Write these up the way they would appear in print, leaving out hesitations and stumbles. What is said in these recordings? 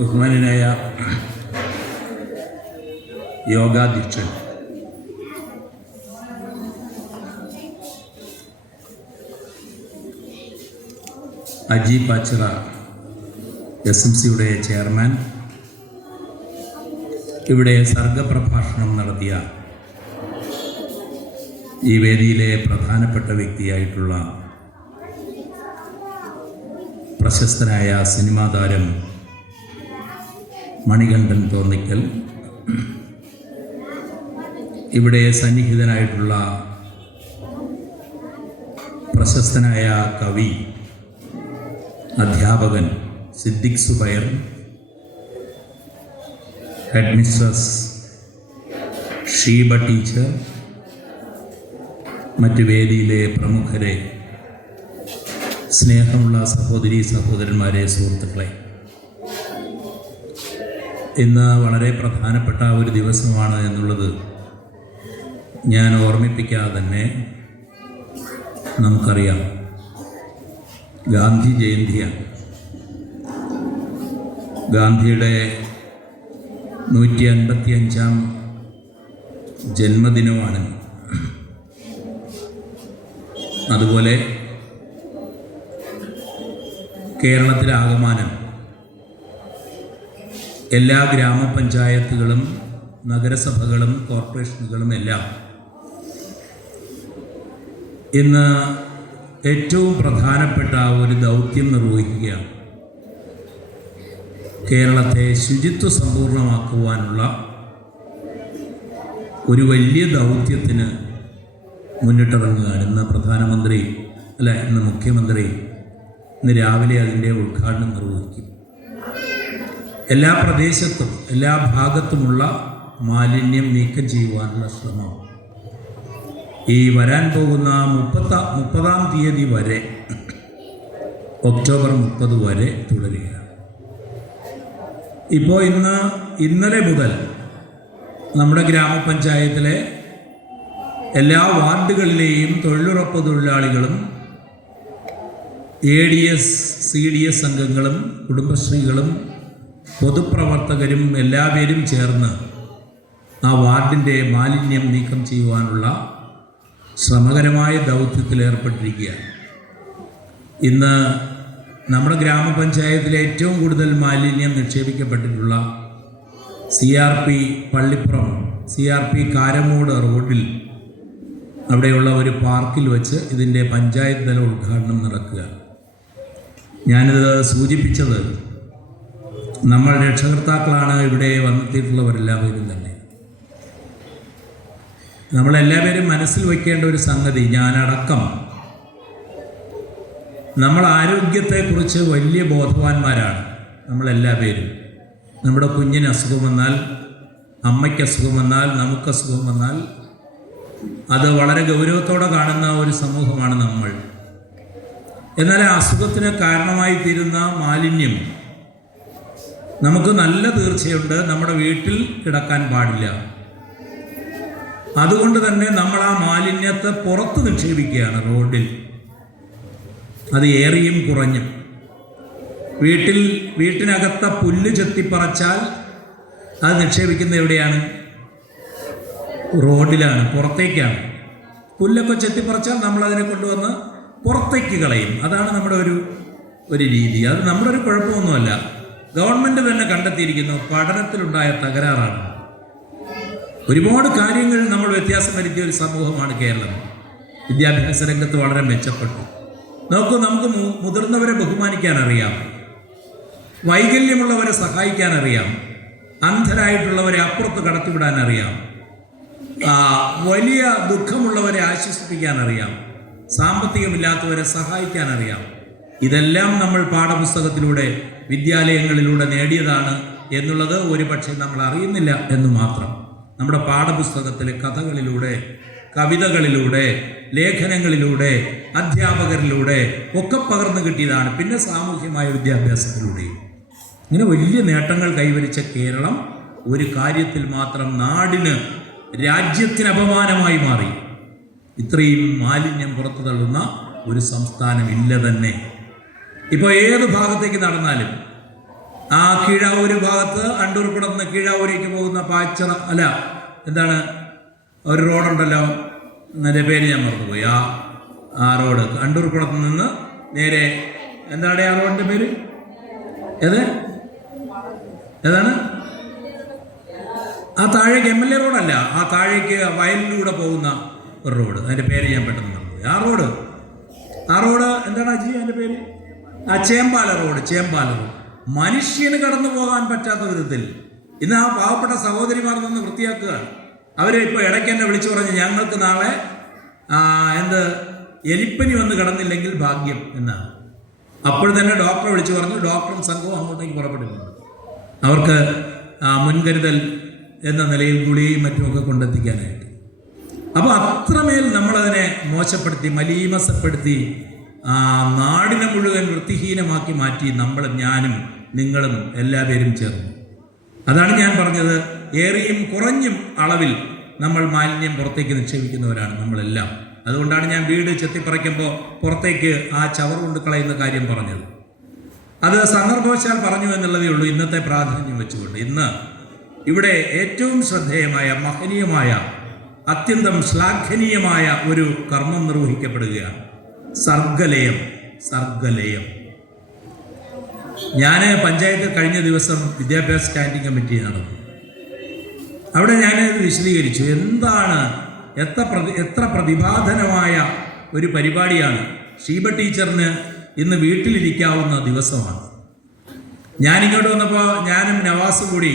ബഹുമാനനായ യോഗാധ്യക്ഷൻ അജി പാച്ചിറ SMCയുടെ ചെയർമാൻ, ഇവിടെ സർഗപ്രഭാഷണം നടത്തിയ ഈ വേദിയിലെ പ്രധാനപ്പെട്ട വ്യക്തിയായിട്ടുള്ള പ്രശസ്തനായ സിനിമാ താരം മണികണ്ഠൻ തോന്നിക്കൽ, ഇവിടെ സന്നിഹിതനായിട്ടുള്ള പ്രശസ്തനായ കവി, അധ്യാപകൻ Siddique Zubair, headmistress Sheeba teacher, മറ്റ് വേദിയിലെ പ്രമുഖരെ, സ്നേഹമുള്ള സഹോദരി സഹോദരന്മാരെ, സുഹൃത്തുക്കളെ, ഇന്ന് വളരെ പ്രധാനപ്പെട്ട ഒരു ദിവസമാണ് എന്നുള്ളത് ഞാൻ ഓർമ്മിപ്പിക്കാതെ തന്നെ നമുക്കറിയാം. ഗാന്ധി ജയന്തിയാണ്. ഗാന്ധിയുടെ 155-ാം ജന്മദിനമാണ്. അതുപോലെ കേരളത്തിലാകമാനം എല്ലാ ഗ്രാമപഞ്ചായത്തുകളും നഗരസഭകളും കോർപ്പറേഷനുകളും എല്ലാം ഇന്ന് ഏറ്റവും പ്രധാനപ്പെട്ട ഒരു ദൗത്യം നിർവഹിക്കുകയാണ്. കേരളത്തെ ശുചിത്വ സമ്പൂർണ്ണമാക്കുവാനുള്ള ഒരു വലിയ ദൗത്യത്തിന് മുന്നിട്ടിറങ്ങുകയാണ്. ഇന്ന് മുഖ്യമന്ത്രി ഇന്ന് രാവിലെ അതിൻ്റെ ഉദ്ഘാടനം നിർവഹിക്കും. എല്ലാ പ്രദേശത്തും എല്ലാ ഭാഗത്തുമുള്ള മാലിന്യം നീക്കം ചെയ്യുവാനുള്ള ശ്രമം ഈ വരാൻ പോകുന്ന 30-ാം തീയതി വരെ, ഒക്ടോബർ 30 വരെ തുടരുകയാണ്. ഇപ്പോൾ ഇന്നലെ മുതൽ നമ്മുടെ ഗ്രാമപഞ്ചായത്തിലെ എല്ലാ വാർഡുകളിലെയും തൊഴിലുറപ്പ് തൊഴിലാളികളും ADS CDS അംഗങ്ങളും കുടുംബശ്രീകളും പൊതുപ്രവർത്തകരും എല്ലാവരും ചേർന്ന് ആ വാർഡിൻ്റെ മാലിന്യം നീക്കം ചെയ്യുവാനുള്ള ശ്രമകരമായ ദൗത്യത്തിൽ ഏർപ്പെട്ടിരിക്കുകയാണ്. ഇന്ന് നമ്മുടെ ഗ്രാമപഞ്ചായത്തിലെ ഏറ്റവും കൂടുതൽ മാലിന്യം നിക്ഷേപിക്കപ്പെട്ടിട്ടുള്ള CRP പള്ളിപ്പുറം CRP കാരമൂട് റോഡിൽ അവിടെയുള്ള ഒരു പാർക്കിൽ വെച്ച് ഇതിൻ്റെ പഞ്ചായത്ത് തല ഉദ്ഘാടനം നടക്കുക. ഞാനിത് സൂചിപ്പിച്ചത് നമ്മൾ രക്ഷകർത്താക്കളാണ്. ഇവിടെ വന്നെത്തിയിട്ടുള്ളവരെല്ലാവരും തന്നെ നമ്മളെല്ലാവരും മനസ്സിൽ വയ്ക്കേണ്ട ഒരു സംഗതി, ഞാനടക്കം, നമ്മൾ ആരോഗ്യത്തെക്കുറിച്ച് വലിയ ബോധവാന്മാരാണ് നമ്മളെല്ലാവരും. നമ്മുടെ കുഞ്ഞിന് അസുഖം വന്നാൽ, അമ്മയ്ക്ക് അസുഖം വന്നാൽ, നമുക്ക് അസുഖം വന്നാൽ അത് വളരെ ഗൗരവത്തോടെ കാണുന്ന ഒരു സമൂഹമാണ് നമ്മൾ. എന്നാൽ ആ അസുഖത്തിന് കാരണമായി തീരുന്ന മാലിന്യം നമുക്ക് നല്ല തീർച്ചയുണ്ട് നമ്മുടെ വീട്ടിൽ കിടക്കാൻ പാടില്ല. അതുകൊണ്ട് തന്നെ നമ്മൾ ആ മാലിന്യത്തെ പുറത്ത് നിക്ഷേപിക്കുകയാണ്, റോഡിൽ. അത് ഏറിയും കുറഞ്ഞും. വീട്ടിനകത്ത പുല്ല് ചെത്തിപ്പറച്ചാൽ അത് നിക്ഷേപിക്കുന്ന എവിടെയാണ്? റോഡിലാണ്, പുറത്തേക്കാണ്. പുല്ലൊക്കെ ചെത്തിപ്പറച്ചാൽ നമ്മളതിനെ കൊണ്ടുവന്ന് പുറത്തേക്ക് കളയും. അതാണ് നമ്മുടെ ഒരു രീതി. അത് നമ്മുടെ ഒരു കുഴപ്പമൊന്നുമല്ല, ഗവൺമെൻറ് തന്നെ കണ്ടെത്തിയിരിക്കുന്നു. പഠനത്തിലുണ്ടായ തകരാറാണ്. ഒരുപാട് കാര്യങ്ങൾ നമ്മൾ വ്യത്യാസം വരുത്തിയ ഒരു സമൂഹമാണ് കേരളം. വിദ്യാഭ്യാസ രംഗത്ത് വളരെ മെച്ചപ്പെട്ടു. നോക്കൂ, നമുക്ക് മുതിർന്നവരെ ബഹുമാനിക്കാനറിയാം, വൈകല്യമുള്ളവരെ സഹായിക്കാനറിയാം, അന്ധരായിട്ടുള്ളവരെ അപ്പുറത്ത് കടത്തിവിടാനറിയാം, വലിയ ദുഃഖമുള്ളവരെ ആശ്വസിപ്പിക്കാനറിയാം, സാമ്പത്തികമില്ലാത്തവരെ സഹായിക്കാനറിയാം. ഇതെല്ലാം നമ്മൾ പാഠപുസ്തകത്തിലൂടെ വിദ്യാലയങ്ങളിലൂടെ നേടിയതാണ് എന്നുള്ളത് ഒരു പക്ഷേ നമ്മൾ അറിയുന്നില്ല എന്ന് മാത്രം. നമ്മുടെ പാഠപുസ്തകത്തിലെ കഥകളിലൂടെ, കവിതകളിലൂടെ, ലേഖനങ്ങളിലൂടെ, അധ്യാപകരിലൂടെ ഒക്കെ പകർന്നു കിട്ടിയതാണ്. പിന്നെ സാമൂഹ്യമായ വിദ്യാഭ്യാസത്തിലൂടെയും. ഇങ്ങനെ വലിയ നേട്ടങ്ങൾ കൈവരിച്ച കേരളം ഒരു കാര്യത്തിൽ മാത്രം നാടിന്, രാജ്യത്തിന് അപമാനമായി മാറി. ഇത്രയും മാലിന്യം പുറത്തു തള്ളുന്ന ഒരു സംസ്ഥാനം ഇല്ല തന്നെ. ഇപ്പോൾ ഏത് ഭാഗത്തേക്ക് നടന്നാലും ആ കീഴാവൂർ ഭാഗത്ത് അണ്ടൂർക്കുടത്ത് നിന്ന് കീഴാവൂരേക്ക് പോകുന്ന പാച്ചറ അല്ല എന്താണ് ഒരു റോഡുണ്ടല്ലോ, എൻ്റെ പേര് ഞാൻ മറന്നുപോയി. ആ റോഡ് അണ്ടൂർക്കുടത്ത് നിന്ന് നേരെ എന്താണ് ആ റോഡിൻ്റെ പേര് ഏതാണ്? ആ താഴേക്ക് MLA റോഡല്ല, ആ താഴേക്ക് വയലിലൂടെ പോകുന്ന ഒരു റോഡ്, അതിൻ്റെ പേര് ഞാൻ പെട്ടെന്ന് മറന്നുപോയി. ആ റോഡ് എന്താണ് അജി അതിൻ്റെ പേര്? ആ ചേമ്പാല റോഡ്. മനുഷ്യന് കടന്നു പോകാൻ പറ്റാത്ത വിധത്തിൽ ഇന്ന് ആ പാവപ്പെട്ട സഹോദരിമാർ നിന്ന് വൃത്തിയാക്കുകയാണ്. അവർ ഇപ്പോൾ ഇടയ്ക്ക് എന്നെ വിളിച്ചു പറഞ്ഞ് ഞങ്ങൾക്ക് നാളെ എലിപ്പനി വന്ന് കിടന്നില്ലെങ്കിൽ ഭാഗ്യം എന്നാണ്. അപ്പോൾ തന്നെ ഡോക്ടറെ വിളിച്ചു പറഞ്ഞു. ഡോക്ടറും സംഘവും അങ്ങോട്ടേക്ക് പുറപ്പെട്ടിട്ടുണ്ട്. അവർക്ക് മുൻകരുതൽ എന്ന നിലയിൽ ഗുളിയും മറ്റുമൊക്കെ കൊണ്ടെത്തിക്കാനായിട്ട്. അപ്പോൾ അത്രമേൽ നമ്മളതിനെ മോശപ്പെടുത്തി മലീമസപ്പെടുത്തി നാടിനെ മുഴുവൻ വൃത്തിഹീനമാക്കി മാറ്റി ഞാനും നിങ്ങളും എല്ലാവരും ചേർന്നു. അതാണ് ഞാൻ പറഞ്ഞത്, ഏറിയും കുറഞ്ഞും അളവിൽ നമ്മൾ മാലിന്യം പുറത്തേക്ക് നിക്ഷേപിക്കുന്നവരാണ് നമ്മളെല്ലാം. അതുകൊണ്ടാണ് ഞാൻ വീട് ചെത്തിപ്പറിക്കുമ്പോൾ പുറത്തേക്ക് ആ ചവർ കൊണ്ട് കളയുന്ന കാര്യം പറഞ്ഞത്. അത് സന്ദർഭവശാൽ പറഞ്ഞു എന്നുള്ളതേ ഉള്ളൂ. ഇന്നത്തെ പ്രാധാന്യം വെച്ചുകൊണ്ട് ഇന്ന് ഇവിടെ ഏറ്റവും ശ്രദ്ധേയമായ മഹനീയമായ അത്യന്തം ശ്ലാഘനീയമായ ഒരു കർമ്മം നിർവഹിക്കപ്പെടുകയാണ്. സർഗലയം. ഞാൻ പഞ്ചായത്ത് കഴിഞ്ഞ ദിവസം വിദ്യാഭ്യാസ സ്റ്റാൻഡിംഗ് കമ്മിറ്റി നടന്നു. അവിടെ ഞാനത് വിശദീകരിച്ചു. എന്താണ് എത്ര പ്രതിഭാധനമായ ഒരു പരിപാടിയാണ്. ഷീബ ടീച്ചറിന് ഇന്ന് വീട്ടിലിരിക്കാവുന്ന ദിവസമാണ്. ഞാനിങ്ങോട്ട് വന്നപ്പോൾ ഞാനും നവാസും കൂടി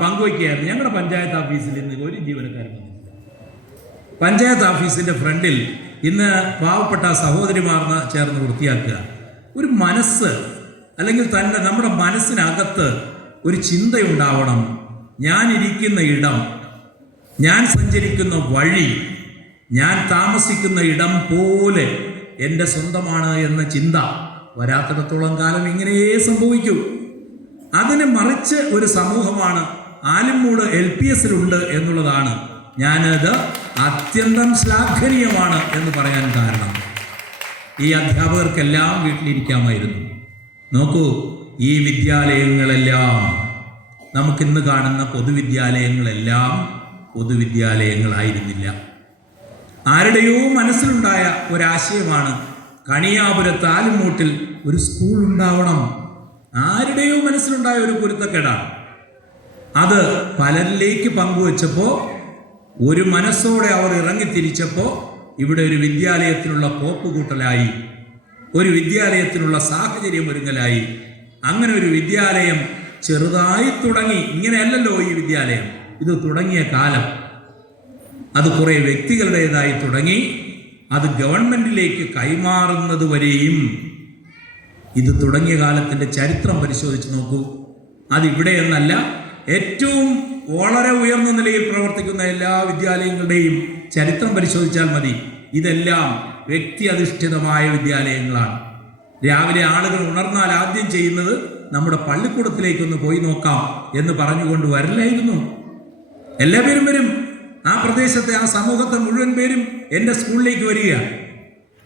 പങ്കുവയ്ക്കുകയായിരുന്നു. ഞങ്ങളുടെ പഞ്ചായത്ത് ഓഫീസിൽ ഇന്ന് ഒരു ജീവനക്കാരൻ വന്നില്ല. പഞ്ചായത്ത് ഓഫീസിൻ്റെ ഫ്രണ്ടിൽ ഇന്ന് പാവപ്പെട്ട സഹോദരിമാർ ചേർന്ന് വൃത്തിയാക്കുക. ഒരു മനസ്സ് അല്ലെങ്കിൽ നമ്മുടെ മനസ്സിനകത്ത് ഒരു ചിന്തയുണ്ടാവണം. ഞാൻ ഇരിക്കുന്ന ഇടം, ഞാൻ സഞ്ചരിക്കുന്ന വഴി, ഞാൻ താമസിക്കുന്ന ഇടം പോലെ എൻ്റെ സ്വന്തമാണ് എന്ന ചിന്ത വരാത്തിടത്തോളം കാലം ഇങ്ങനെയേ സംഭവിക്കൂ. അതിന് മറിച്ച് ഒരു സമൂഹമാണ് ആലിമ്മൂട് LPSലുണ്ട് എന്നുള്ളതാണ് ഞാനത് അത്യന്തം ശ്ലാഘനീയമാണ് എന്ന് പറയാൻ കാരണം. ഈ അധ്യാപകർക്കെല്ലാം വീട്ടിലിരിക്കാമായിരുന്നു. നോക്കൂ, ഈ വിദ്യാലയങ്ങളെല്ലാം നമുക്കിന്ന് കാണുന്ന പൊതുവിദ്യാലയങ്ങളെല്ലാം പൊതുവിദ്യാലയങ്ങളായിരുന്നില്ല. ആരുടെയോ മനസ്സിലുണ്ടായ ഒരാശയമാണ് കണിയാപുരത്ത് ആലുംമൂട്ടിൽ ഒരു സ്കൂൾ ഉണ്ടാവണം. ആരുടെയോ മനസ്സിലുണ്ടായ ഒരു കുരുത്തക്കേടാണ്. അത് പലരിലേക്ക് പങ്കുവച്ചപ്പോൾ ഒരു മനസ്സോടെ അവർ ഇറങ്ങിത്തിരിച്ചപ്പോൾ ഇവിടെ ഒരു വിദ്യാലയത്തിനുള്ള കോപ്പുകൂട്ടലായി, ഒരു വിദ്യാലയത്തിനുള്ള സാഹചര്യം ഒരുങ്ങലായി. അങ്ങനെ ഒരു വിദ്യാലയം ചെറുതായി തുടങ്ങി. ഇങ്ങനെയല്ലല്ലോ ഈ വിദ്യാലയം. ഇത് തുടങ്ങിയ കാലം അത് കുറേ വ്യക്തികളുടേതായി തുടങ്ങി. അത് ഗവൺമെൻറ്റിലേക്ക് കൈമാറുന്നത് വരെയും ഇത് തുടങ്ങിയ കാലത്തിൻ്റെ ചരിത്രം പരിശോധിച്ച് നോക്കൂ. അതിവിടെയെന്നല്ല, ഏറ്റവും വളരെ ഉയർന്ന നിലയിൽ പ്രവർത്തിക്കുന്ന എല്ലാ വിദ്യാലയങ്ങളുടെയും ചരിത്രം പരിശോധിച്ചാൽ മതി. ഇതെല്ലാം വ്യക്തി അധിഷ്ഠിതമായ വിദ്യാലയങ്ങളാണ്. രാവിലെ ആളുകൾ ഉണർന്നാൽ ആദ്യം ചെയ്യുന്നത് നമ്മുടെ പള്ളിക്കൂടത്തിലേക്കൊന്ന് പോയി നോക്കാം എന്ന് പറഞ്ഞുകൊണ്ട് വരില്ലായിരുന്നു. എല്ലാ പേരും വരും. ആ പ്രദേശത്തെ ആ സമൂഹത്തെ മുഴുവൻ പേരും എൻ്റെ സ്കൂളിലേക്ക് വരിക.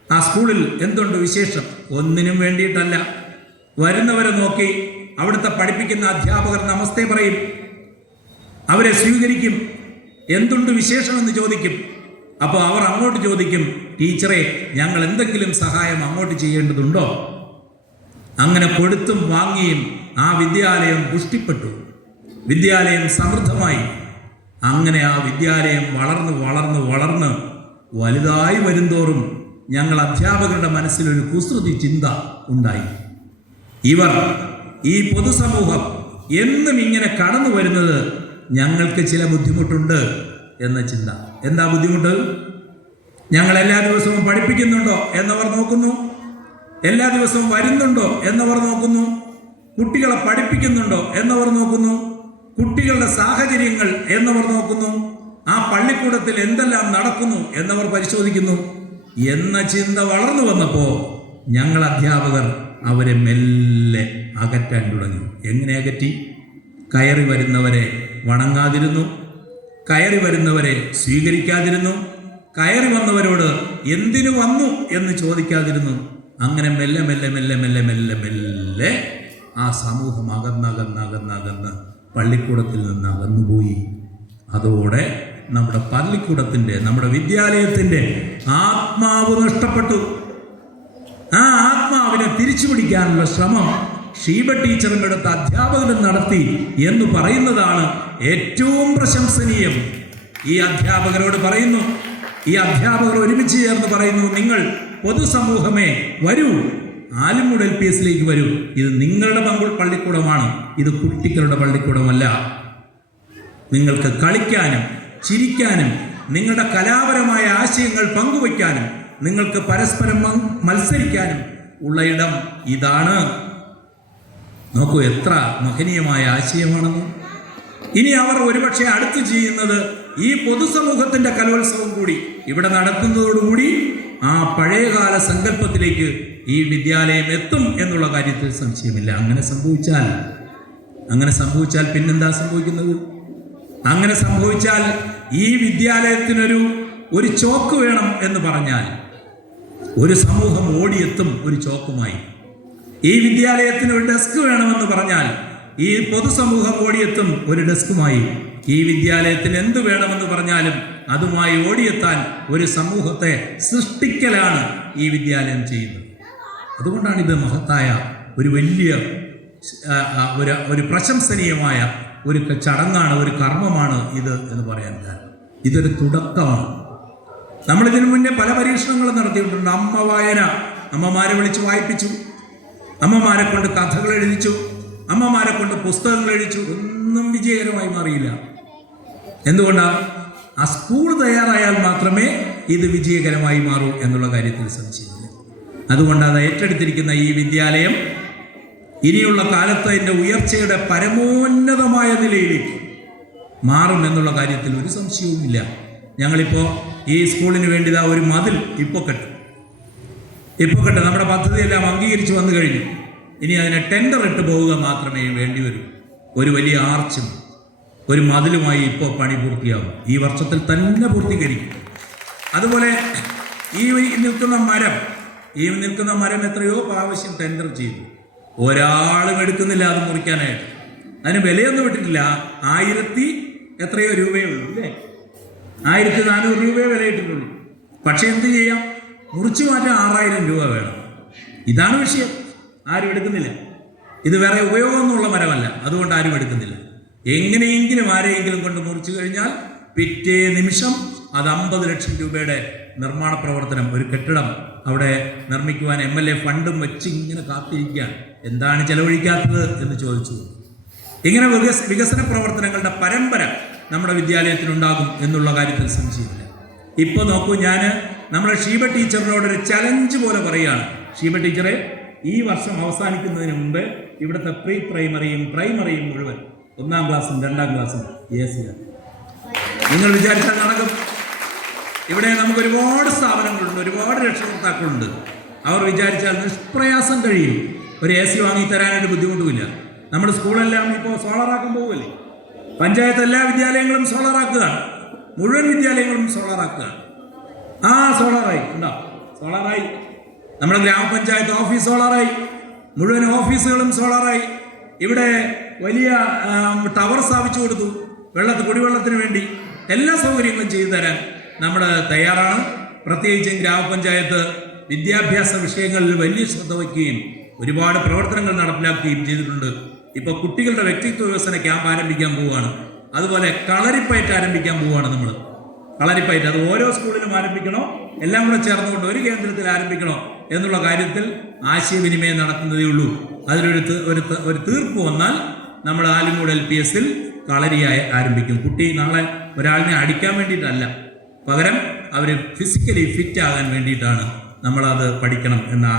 ആ സ്കൂളിൽ എന്തുണ്ട് വിശേഷം? ഒന്നിനും വേണ്ടിയിട്ടല്ല. വരുന്നവരെ നോക്കി അവിടുത്തെ പഠിപ്പിക്കുന്ന അധ്യാപകർ നമസ്തേ പറയും, അവരെ സ്വീകരിക്കും, എന്തുണ്ട് വിശേഷമെന്ന് ചോദിക്കും. അപ്പോൾ അവർ അങ്ങോട്ട് ചോദിക്കും, ടീച്ചറെ ഞങ്ങൾ എന്തെങ്കിലും സഹായം അങ്ങോട്ട് ചെയ്യേണ്ടതുണ്ടോ? അങ്ങനെ കൊടുത്തും വാങ്ങിയും ആ വിദ്യാലയം പുഷ്ടിപ്പെട്ടു, വിദ്യാലയം സമൃദ്ധമായി. അങ്ങനെ ആ വിദ്യാലയം വളർന്ന് വലുതായി വരുന്തോറും ഞങ്ങൾ അധ്യാപകരുടെ മനസ്സിലൊരു കുസൃതി ചിന്ത ഉണ്ടായി. ഈ പൊതുസമൂഹം എന്നും ഇങ്ങനെ കടന്നു വരുന്നത് ഞങ്ങൾക്ക് ചില ബുദ്ധിമുട്ടുണ്ട് എന്ന ചിന്ത. എന്താ ബുദ്ധിമുട്ട്? ഞങ്ങൾ എല്ലാ ദിവസവും പഠിപ്പിക്കുന്നുണ്ടോ എന്നവർ നോക്കുന്നു, എല്ലാ ദിവസവും വരുന്നുണ്ടോ എന്നവർ നോക്കുന്നു, കുട്ടികളെ പഠിപ്പിക്കുന്നുണ്ടോ എന്നവർ നോക്കുന്നു, കുട്ടികളുടെ സാഹചര്യങ്ങൾ എന്നവർ നോക്കുന്നു, ആ പള്ളിക്കൂടത്തിൽ എന്തെല്ലാം നടക്കുന്നു എന്നവർ പരിശോധിക്കുന്നു എന്ന ചിന്ത വളർന്നു വന്നപ്പോൾ ഞങ്ങൾ അധ്യാപകർ അവരെ മെല്ലെ അകറ്റാൻ തുടങ്ങി. എങ്ങനെ അകറ്റി? കയറി വരുന്നവരെ വണങ്ങാതിരുന്നു, കയറി വരുന്നവരെ സ്വീകരിക്കാതിരുന്നു, കയറി വന്നവരോട് എന്തിനു വന്നു എന്ന് ചോദിക്കാതിരുന്നു. അങ്ങനെ മെല്ലെ മെല്ലെ മെല്ലെ മെല്ലെ മെല്ലെ മെല്ലെ ആ സമൂഹം അകന്നകന്നകന്നകന്ന് പള്ളിക്കൂടത്തിൽ നിന്ന് അകന്നുപോയി. അതോടെ നമ്മുടെ പള്ളിക്കൂടത്തിൻ്റെ, നമ്മുടെ വിദ്യാലയത്തിൻ്റെ ആത്മാവ് നഷ്ടപ്പെട്ടു. ആ ആത്മാവിനെ തിരിച്ചു പിടിക്കാനുള്ള ശ്രമം ഷീബ ടീച്ചറിൻ്റെ അടുത്ത് അധ്യാപകരും നടത്തി എന്ന് പറയുന്നതാണ് ഏറ്റവും പ്രശംസനീയം. ഈ അധ്യാപകരോട് പറയുന്നു, ഈ അധ്യാപകർ ഒരുമിച്ച് ചേർന്ന് പറയുന്നു, നിങ്ങൾ പൊതുസമൂഹമേ വരൂ, ആലുംമൂട് LPS വരൂ. ഇത് നിങ്ങളുടെ പള്ളിക്കൂടമാണ്, ഇത് കുട്ടികളുടെ പള്ളിക്കൂടമല്ല. നിങ്ങൾക്ക് കളിക്കാനും ചിരിക്കാനും നിങ്ങളുടെ കലാപരമായ ആശയങ്ങൾ പങ്കുവയ്ക്കാനും നിങ്ങൾക്ക് പരസ്പരം മത്സരിക്കാനും ഉള്ള ഇടം ഇതാണ്. നോക്കൂ, എത്ര മഹനീയമായ ആശയമാണെന്ന്. ഇനി അവർ ഒരുപക്ഷെ അടുത്ത് ചെയ്യുന്നത് ഈ പൊതുസമൂഹത്തിൻ്റെ കലോത്സവം കൂടി ഇവിടെ നടത്തുന്നതോടുകൂടി ആ പഴയകാല സങ്കല്പത്തിലേക്ക് ഈ വിദ്യാലയം എത്തും എന്നുള്ള കാര്യത്തിൽ സംശയമില്ല. അങ്ങനെ സംഭവിച്ചാൽ പിന്നെന്താ സംഭവിക്കുന്നത്? അങ്ങനെ സംഭവിച്ചാൽ ഈ വിദ്യാലയത്തിനൊരു ചോക്ക് വേണം എന്ന് പറഞ്ഞാൽ ഒരു സമൂഹം ഓടിയെത്തും ഒരു ചോക്കുമായി. ഈ വിദ്യാലയത്തിന് ഒരു ഡെസ്ക് വേണമെന്ന് പറഞ്ഞാൽ ഈ പൊതുസമൂഹം ഓടിയെത്തും ഒരു ഡെസ്കുമായി. ഈ വിദ്യാലയത്തിന് എന്ത് വേണമെന്ന് പറഞ്ഞാലും അതുമായി ഓടിയെത്താൻ ഒരു സമൂഹത്തെ സൃഷ്ടിക്കലാണ് ഈ വിദ്യാലയം ചെയ്യുന്നത്. അതുകൊണ്ടാണ് ഇത് മഹത്തായ ഒരു വലിയ ഒരു പ്രശംസനീയമായ ഒരു ചടങ്ങാണ്, ഒരു കർമ്മമാണ് ഇത് എന്ന് പറയാൻ കാരണം ഇതൊരു തുടക്കമാണ്. നമ്മളിതിനു മുന്നേ പല പരീക്ഷണങ്ങളും നടത്തിയിട്ടുണ്ട്. അമ്മ വായന, അമ്മമാരെ വിളിച്ച് വായിപ്പിച്ചു, അമ്മമാരെ കൊണ്ട് കഥകൾ എഴുതിച്ചു, അമ്മമാരെ കൊണ്ട് പുസ്തകങ്ങൾ എഴുതിച്ചു. ഒന്നും വിജയകരമായി മാറിയില്ല. എന്തുകൊണ്ടാണ്? ആ സ്കൂൾ തയ്യാറായാൽ മാത്രമേ ഇത് വിജയകരമായി മാറൂ എന്നുള്ള കാര്യത്തിൽ സംശയമില്ല. അതുകൊണ്ട് അത് ഏറ്റെടുത്തിരിക്കുന്ന ഈ വിദ്യാലയം ഇനിയുള്ള കാലത്ത് അതിൻ്റെ ഉയർച്ചയുടെ പരമോന്നതമായ നിലയിലേക്ക് മാറും എന്നുള്ള കാര്യത്തിൽ ഒരു സംശയവുമില്ല. ഞങ്ങളിപ്പോൾ ഈ സ്കൂളിന് വേണ്ടി ഒരു മതിൽ ഇപ്പോൾ കെട്ടും. നമ്മുടെ പദ്ധതിയെല്ലാം അംഗീകരിച്ച് വന്നു കഴിഞ്ഞു. ഇനി അതിനെ ടെൻഡർ ഇട്ട് പോവുക മാത്രമേ വേണ്ടി വരൂ. ഒരു വലിയ ആർച്ചും ഒരു മതിലുമായി ഇപ്പോൾ പണി പൂർത്തിയാവും. ഈ വർഷത്തിൽ തന്നെ പൂർത്തീകരിക്കും. അതുപോലെ ഈ നിൽക്കുന്ന മരം എത്രയോ പ്രാവശ്യം ടെൻഡർ ചെയ്തു. ഒരാളും എടുക്കുന്നില്ല അത് മുറിക്കാനായിട്ട്. അതിന് വിലയൊന്നും വിട്ടിട്ടില്ല. 1000 എത്രയോ രൂപയേ ഉള്ളൂ, അല്ലേ? 1400 രൂപയെ വിലയിട്ടിട്ടുള്ളൂ. പക്ഷെ എന്ത് ചെയ്യാം? മുറിച്ചു മാറ്റാൻ 6000 രൂപ വേണം. ഇതാണ് വിഷയം. ആരും എടുക്കുന്നില്ല. ഇത് വേറെ ഉപയോഗമൊന്നുമുള്ള മരമല്ല, അതുകൊണ്ട് ആരും എടുക്കുന്നില്ല. എങ്ങനെയെങ്കിലും ആരെയെങ്കിലും കൊണ്ട് മുറിച്ചു കഴിഞ്ഞാൽ പിറ്റേ നിമിഷം അത് 50 ലക്ഷം രൂപയുടെ നിർമ്മാണ പ്രവർത്തനം, ഒരു കെട്ടിടം അവിടെ നിർമ്മിക്കുവാൻ MLA ഫണ്ടും വെച്ച് ഇങ്ങനെ കാത്തിരിക്കുകയാണ്. എന്താണ് ചെലവഴിക്കാത്തത് എന്ന് ചോദിച്ചു. ഇങ്ങനെ വികസന പ്രവർത്തനങ്ങളുടെ പരമ്പര നമ്മുടെ വിദ്യാലയത്തിനുണ്ടാകും എന്നുള്ള കാര്യത്തിൽ സംശയമില്ല. ഇപ്പോൾ നോക്കൂ, ഞാൻ നമ്മുടെ ഷീബ ടീച്ചറിനോടൊരു ചലഞ്ച് പോലെ പറയുകയാണ്. ഷീബ ടീച്ചറെ, ഈ വർഷം അവസാനിക്കുന്നതിന് മുമ്പ് ഇവിടുത്തെ പ്രീ പ്രൈമറിയും പ്രൈമറിയും മുഴുവൻ 1ാം ക്ലാസ്സും 2ാം ക്ലാസ്സും AC നിങ്ങൾ വിചാരിച്ചാൽ നടക്കും. ഇവിടെ നമുക്ക് ഒരുപാട് സ്ഥാപനങ്ങളുണ്ട്, ഒരുപാട് രക്ഷകർത്താക്കളുണ്ട്. അവർ വിചാരിച്ചാൽ നിഷ്പ്രയാസം കഴിയും. ഒരു AC വാങ്ങി തരാനായിട്ട് ബുദ്ധിമുട്ടുമില്ല. നമ്മുടെ സ്കൂളെല്ലാം ഇപ്പോൾ സോളാറാക്കാൻ പോകുമല്ലേ. പഞ്ചായത്ത് എല്ലാ വിദ്യാലയങ്ങളും സോളാറാക്കുകയാണ്. മുഴുവൻ വിദ്യാലയങ്ങളും സോളാറാക്കുകയാണ്. സോളാറായി ഉണ്ടോ? സോളാറായി. നമ്മുടെ ഗ്രാമപഞ്ചായത്ത് ഓഫീസ് സോളാറായി. മുഴുവൻ ഓഫീസുകളും സോളാറായി. ഇവിടെ വലിയ ടവർ സ്ഥാപിച്ചു കൊടുത്തു. കുടിവെള്ളത്തിന് വേണ്ടി എല്ലാ സൗകര്യങ്ങളും ചെയ്തു തരാൻ നമ്മൾ തയ്യാറാണ്. പ്രത്യേകിച്ചും ഗ്രാമപഞ്ചായത്ത് വിദ്യാഭ്യാസ വിഷയങ്ങളിൽ വലിയ ശ്രദ്ധ വയ്ക്കുകയും ഒരുപാട് പ്രവർത്തനങ്ങൾ നടപ്പിലാക്കുകയും ചെയ്തിട്ടുണ്ട്. ഇപ്പോൾ കുട്ടികളുടെ വ്യക്തിത്വ വികസന ക്യാമ്പ് ആരംഭിക്കാൻ പോവുകയാണ്. അതുപോലെ കളരിപ്പയറ്റ് ആരംഭിക്കാൻ പോവുകയാണ് നമ്മൾ. കളരിപ്പയറ്റ് അത് ഓരോ സ്കൂളിലും ആരംഭിക്കണോ, എല്ലാം കൂടെ ചേർന്നുകൊണ്ട് ഒരു കേന്ദ്രത്തിൽ ആരംഭിക്കണോ എന്നുള്ള കാര്യത്തിൽ ആശയവിനിമയം നടക്കുന്നതേ ഉള്ളൂ. അതിലൊരു തീർപ്പ് വന്നാൽ നമ്മൾ ആലുംമൂട് LPS കളരിയായി ആരംഭിക്കും. കുട്ടി നാളെ ഒരാളിനെ അടിക്കാൻ വേണ്ടിയിട്ടല്ല, പകരം അവർ ഫിസിക്കലി ഫിറ്റ് ആകാൻ വേണ്ടിയിട്ടാണ് നമ്മളത് പഠിക്കണം എന്ന്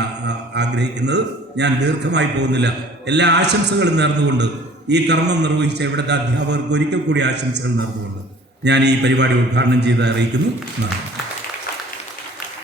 ആഗ്രഹിക്കുന്നത്. ഞാൻ ദീർഘമായി പോകുന്നില്ല. എല്ലാ ആശംസകളും നേർന്നുകൊണ്ട് ഈ കർമ്മം നിർവഹിച്ച ഇവിടുത്തെ അധ്യാപകർക്ക് ഒരിക്കൽ കൂടി ആശംസകൾ നേർന്നുകൊണ്ട് ഞാൻ ഈ പരിപാടി ഉദ്ഘാടനം ചെയ്ത് അറിയിക്കുന്നു. നന്ദി.